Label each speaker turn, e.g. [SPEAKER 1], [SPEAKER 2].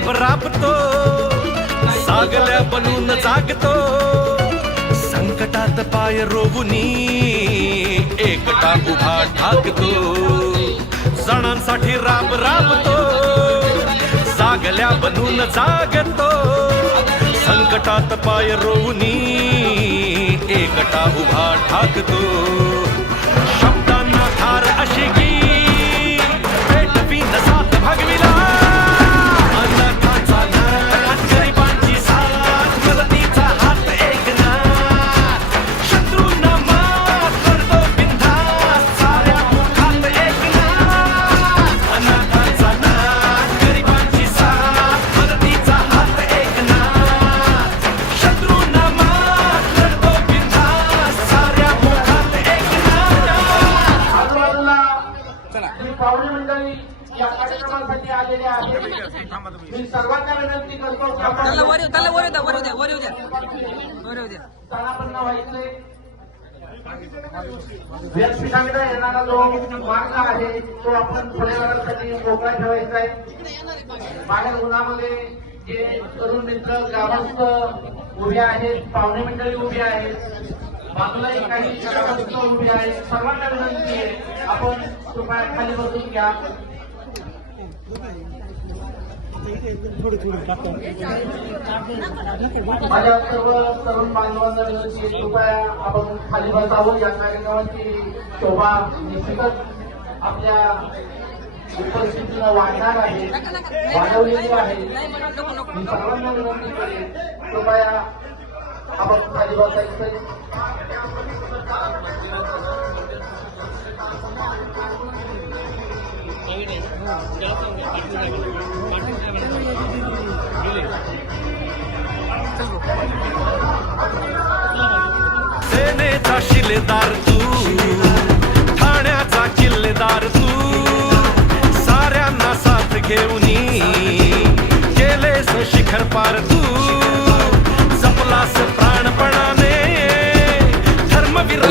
[SPEAKER 1] राब राबतो सागल्या बनून जागतो. संकटात पाय रोवुनी एकटा उभा ठाकतो. सणांसाठी राब राबतो सागल्या बनून जागतो. संकटात पाय रोवुनी एकटा उभा ठाकतो.
[SPEAKER 2] आलेले आहेत. मी सर्वांना विनंती करतो
[SPEAKER 3] त्याला वर द्या वर द्या वर द्या. वर द्या.
[SPEAKER 2] स्थानापन्न व्हायचे व्यासपीठाकडे येणारा जो मार्ग आहे तो आपण पर्यावरणासाठी मोकळा ठेवायचा आहे. बाहेर उन्हामध्ये जे तरुण मित्र ग्रामस्थ उभे आहेत पाहुणे मंडळी उभी आहेत बाजूलाही काही ग्रामस्थ उभे आहेत. सर्वांना विनंती आहे आपण कृपया खाली बसून घ्या. माझ्या सर्व तरुण बांधवांना विनंती कृपया आपण खाली बसावं या कार्यक्रमाची शोभा निश्चितच आपल्या उपस्थितीनं वाढणार आहे वाढवलेली आहे. मी सर्वांना विनंती करेन कृपया आपण खाली बसायचं
[SPEAKER 1] सेनेचा शिलेदार तू ठाण्याचा किल्लेदार तू साऱ्यांना साथ घेऊनी केलेस शिखर पार तू जपलास प्राणपणाने. धर्मवीर